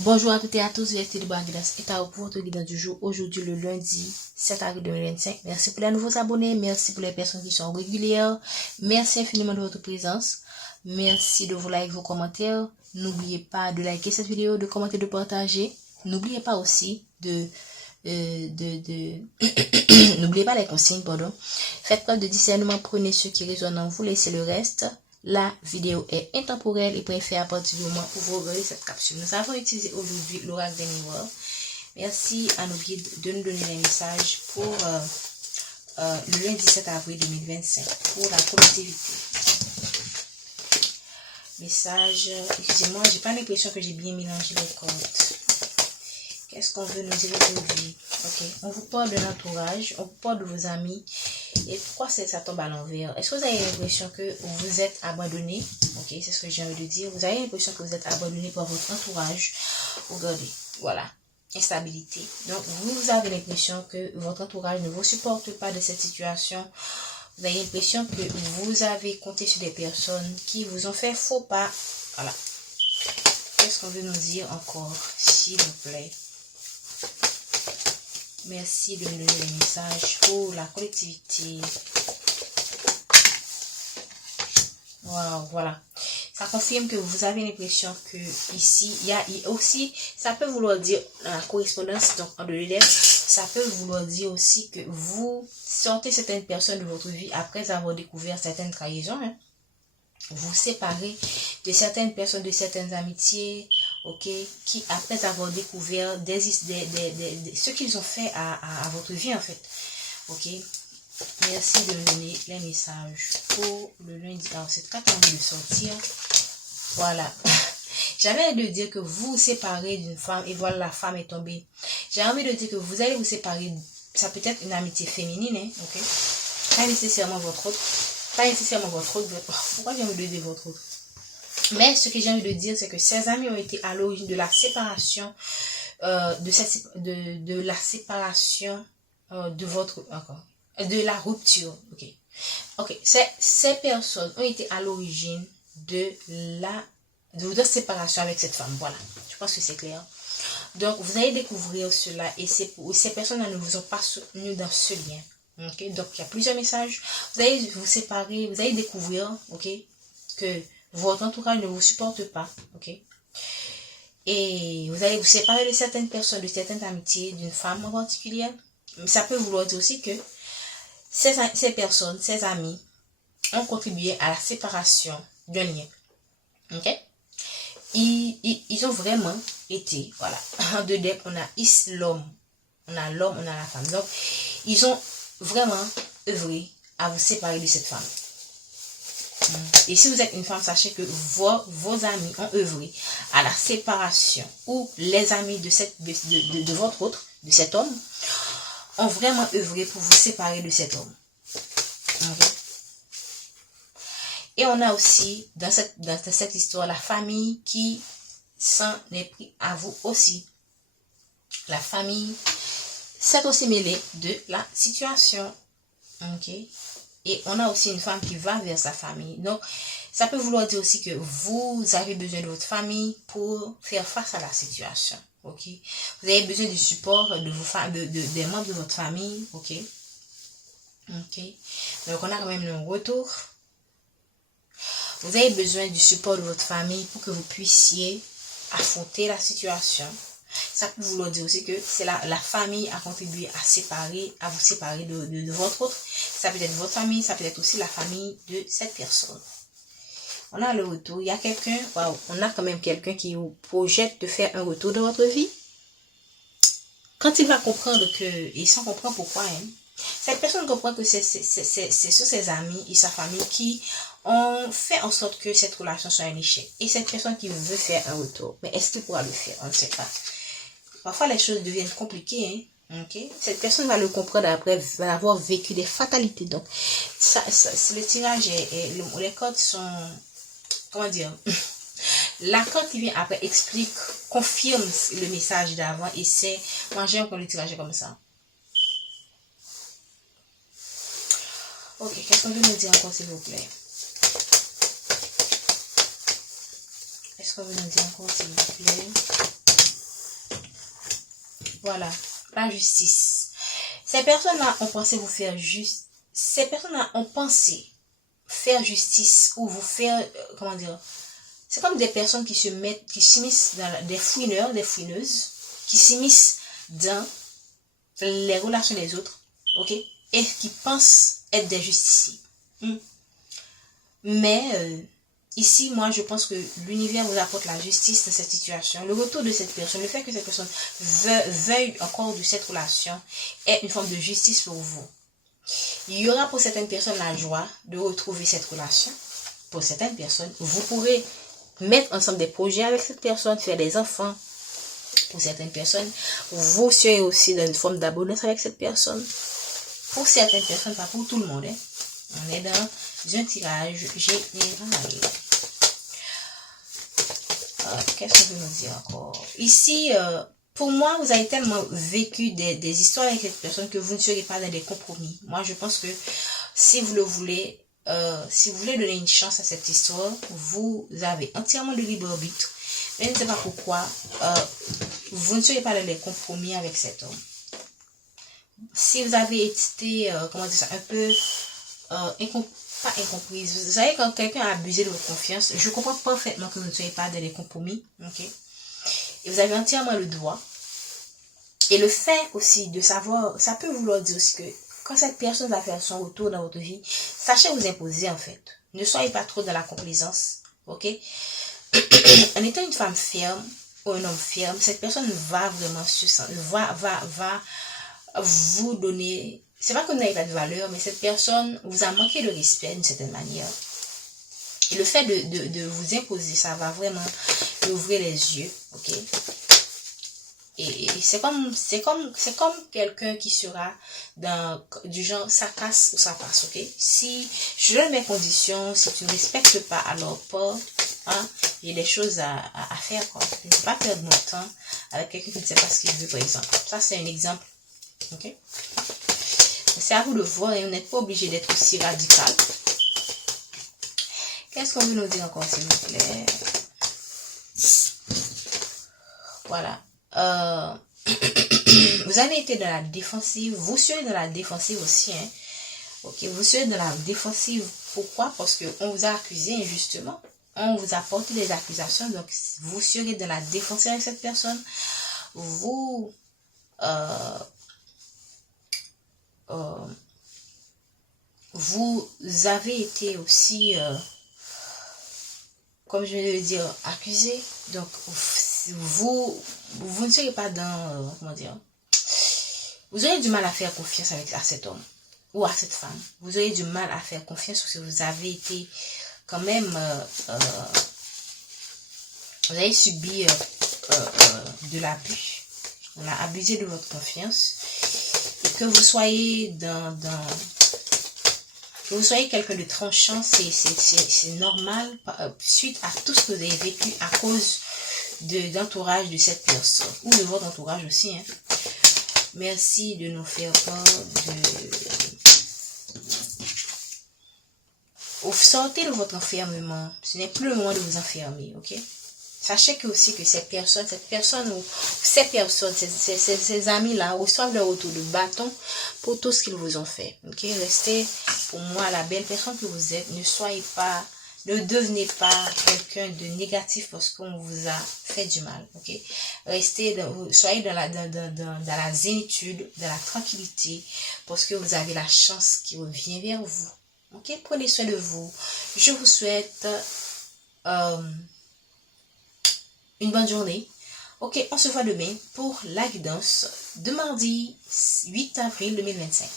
Bonjour à toutes et à tous, je suis Deborah Guidas et pour votre guidance du jour, aujourd'hui le lundi 7 avril 2025. Merci pour les nouveaux abonnés, merci pour les personnes qui sont régulières, merci infiniment de votre présence, merci de vos likes, vos commentaires. N'oubliez pas de liker cette vidéo, de commenter, de partager. N'oubliez pas aussi n'oubliez pas les consignes, pardon. Faites preuve de discernement, prenez ce qui résonne en vous, laissez le reste. La vidéo est intemporelle et préférée à partir du moment où vous regardez cette capsule. Nous avons utilisé aujourd'hui l'oracle des miroirs. Merci à nos guides de nous donner les messages pour le lundi 7 avril 2025 pour la collectivité. Message, excusez-moi, j'ai pas l'impression que j'ai bien mélangé les comptes. Qu'est-ce qu'on veut nous dire aujourd'hui? Ok, on vous parle de l'entourage, on vous parle de vos amis. Et pourquoi ça tombe à l'envers? Est-ce que vous avez l'impression que vous êtes abandonné? Ok, c'est ce que j'ai envie de dire. Vous avez l'impression que vous êtes abandonné par votre entourage. Regardez, voilà, instabilité. Donc, vous avez l'impression que votre entourage ne vous supporte pas de cette situation. Vous avez l'impression que vous avez compté sur des personnes qui vous ont fait faux pas. Voilà. Qu'est-ce qu'on veut nous dire encore, s'il vous plaît? Merci de me donner les messages pour la collectivité. Wow, voilà. Ça confirme que vous avez l'impression que ici, il y a aussi, ça peut vouloir dire la correspondance, donc en deux lettres, ça peut vouloir dire aussi que vous sortez certaines personnes de votre vie après avoir découvert certaines trahisons. Hein. Vous séparez de certaines personnes, de certaines amitiés, ok, qui après avoir découvert ce qu'ils ont fait à votre vie en fait, ok. Merci de me donner les messages pour le lundi. Alors c'est très envie de sortir, voilà. J'avais envie de dire que vous vous séparez d'une femme et voilà la femme est tombée. J'ai envie de dire que vous allez vous séparer, ça peut être une amitié féminine, hein, ok, pas nécessairement votre autre. Pas nécessairement votre autre. Pourquoi j'ai envie de dire votre autre? Mais ce que j'ai envie de dire, c'est que ces amis ont été à l'origine de la séparation, de la séparation de votre, encore, de la rupture. Ok. Ok. Ces personnes ont été à l'origine de votre séparation avec cette femme. Voilà. Je pense que c'est clair. Donc, vous allez découvrir cela et ces personnes ne vous ont pas soutenu dans ce lien. Ok, donc il y a plusieurs messages. Vous allez vous séparer, vous allez découvrir, ok, que votre entourage ne vous supporte pas, ok. Et vous allez vous séparer de certaines personnes, de certaines amitiés, d'une femme en particulier. Ça peut vouloir dire aussi que ces personnes, ces amis, ont contribué à la séparation d'un lien, ok. Ils ont vraiment été, voilà, en deux decks, on a l'homme, on a l'homme, on a la femme. Donc, ils ont vraiment œuvré à vous séparer de cette femme. Et si vous êtes une femme, sachez que vos amis ont œuvré à la séparation, ou les amis de votre autre, de cet homme, ont vraiment œuvré pour vous séparer de cet homme. Okay. Et on a aussi dans cette histoire la famille qui s'en est pris à vous aussi. La famille s'est aussi mêlée de la situation. Ok. Et on a aussi une femme qui va vers sa famille. Donc, ça peut vouloir dire aussi que vous avez besoin de votre famille pour faire face à la situation. Ok. Vous avez besoin du support des membres de votre famille. Ok. Ok. Donc, on a quand même un retour. Vous avez besoin du support de votre famille pour que vous puissiez affronter la situation. Ça peut vouloir dire aussi que c'est la famille a contribué à vous séparer de votre autre. Ça peut être votre famille, ça peut être aussi la famille de cette personne. On a le retour. Il y a quelqu'un, wow, on a quand même quelqu'un qui vous projette de faire un retour dans votre vie. Quand il va comprendre et sans comprendre pourquoi, hein, cette personne comprend que c'est ses amis et sa famille qui ont fait en sorte que cette relation soit un échec. Et cette personne qui veut faire un retour. Mais est-ce qu'il pourra le faire? On ne sait pas. Parfois, les choses deviennent compliquées. Hein? Okay? Cette personne va le comprendre après avoir vécu des fatalités. Donc, le tirage les cartes sont... Comment dire? La carte qui vient après explique, confirme le message d'avant. Et c'est... Moi, j'aime quand le tirage est comme ça. Ok, qu'est-ce qu'on veut nous dire encore, s'il vous plaît? Est-ce qu'on veut nous dire encore, s'il vous plaît? Voilà, la justice. Ces personnes-là ont pensé vous faire justice. Ces personnes-là ont pensé faire justice ou vous faire, comment dire, c'est comme des personnes qui se mettent, qui s'immiscent dans des fouineurs, des fouineuses, qui s'immiscent dans les relations des autres, ok, et qui pensent être des justiciers. Mais ici, moi, je pense que l'univers vous apporte la justice dans cette situation. Le retour de cette personne, le fait que cette personne veuille encore de cette relation est une forme de justice pour vous. Il y aura pour certaines personnes la joie de retrouver cette relation. Pour certaines personnes, vous pourrez mettre ensemble des projets avec cette personne, faire des enfants. Pour certaines personnes, vous serez aussi dans une forme d'abondance avec cette personne. Pour certaines personnes, pas pour tout le monde. On est dans un tirage général. Qu'est-ce qu'on veut nous dire encore? Ici, pour moi, vous avez tellement vécu des histoires avec cette personne que vous ne serez pas dans des compromis. Moi, je pense que si vous le voulez, si vous voulez donner une chance à cette histoire, vous avez entièrement le libre arbitre. Mais je ne sais pas pourquoi, vous ne serez pas dans des compromis avec cet homme. Si vous avez été, comment dire ça, un peu pas incomprise. Vous savez, quand quelqu'un a abusé de votre confiance, je comprends parfaitement que vous ne soyez pas dans les compromis, ok? Et vous avez entièrement le droit. Et le fait aussi de savoir, ça peut vouloir dire aussi que quand cette personne va faire son retour dans votre vie, sachez vous imposer en fait. Ne soyez pas trop dans la complaisance, ok? En étant une femme ferme ou un homme ferme, cette personne va vraiment va vous donner. C'est pas que vous n'avez pas de valeur, mais cette personne vous a manqué de respect d'une certaine manière. Et le fait de vous imposer, ça va vraiment lui ouvrir les yeux, ok? Et c'est comme quelqu'un qui sera dans du genre ça casse ou ça passe, ok? Si je donne mes conditions, si tu ne respectes pas, alors pas, hein, il y a des choses à faire, quoi. Je ne peux pas perdre mon temps avec quelqu'un qui ne sait pas ce qu'il veut, par exemple. Ça, c'est un exemple, ok? C'est à vous de voir et on n'est pas obligé d'être aussi radical. Qu'est-ce qu'on veut nous dire encore, s'il vous plaît? Voilà. Vous avez été dans la défensive. Vous serez dans la défensive aussi. Hein? Ok, vous serez dans la défensive. Pourquoi? Parce qu'on vous a accusé injustement. On vous a porté des accusations. Donc, vous serez dans la défensive avec cette personne. Vous avez été aussi, comme je vais le dire, accusé. Donc, vous ne serez pas dans, comment dire, vous aurez du mal à faire confiance à cet homme ou à cette femme. Vous aurez du mal à faire confiance parce que vous avez été quand même, vous avez subi de l'abus. On a abusé de votre confiance. Et que vous soyez que vous soyez quelqu'un de tranchant, c'est normal suite à tout ce que vous avez vécu à cause d'entourage de cette personne ou de votre entourage aussi. Hein. Merci de nous faire part sortez de votre enfermement. Ce n'est plus le moment de vous enfermer, ok? Sachez que aussi que ces amis-là reçoivent leur retour de bâton pour tout ce qu'ils vous ont fait. Ok, restez pour moi la belle personne que vous êtes. Ne devenez pas quelqu'un de négatif parce qu'on vous a fait du mal. Ok, soyez dans la zénitude, dans la tranquillité parce que vous avez la chance qui revient vers vous. Ok, prenez soin de vous. Je vous souhaite une bonne journée. Ok, on se voit demain pour la guidance de mardi 8 avril 2025.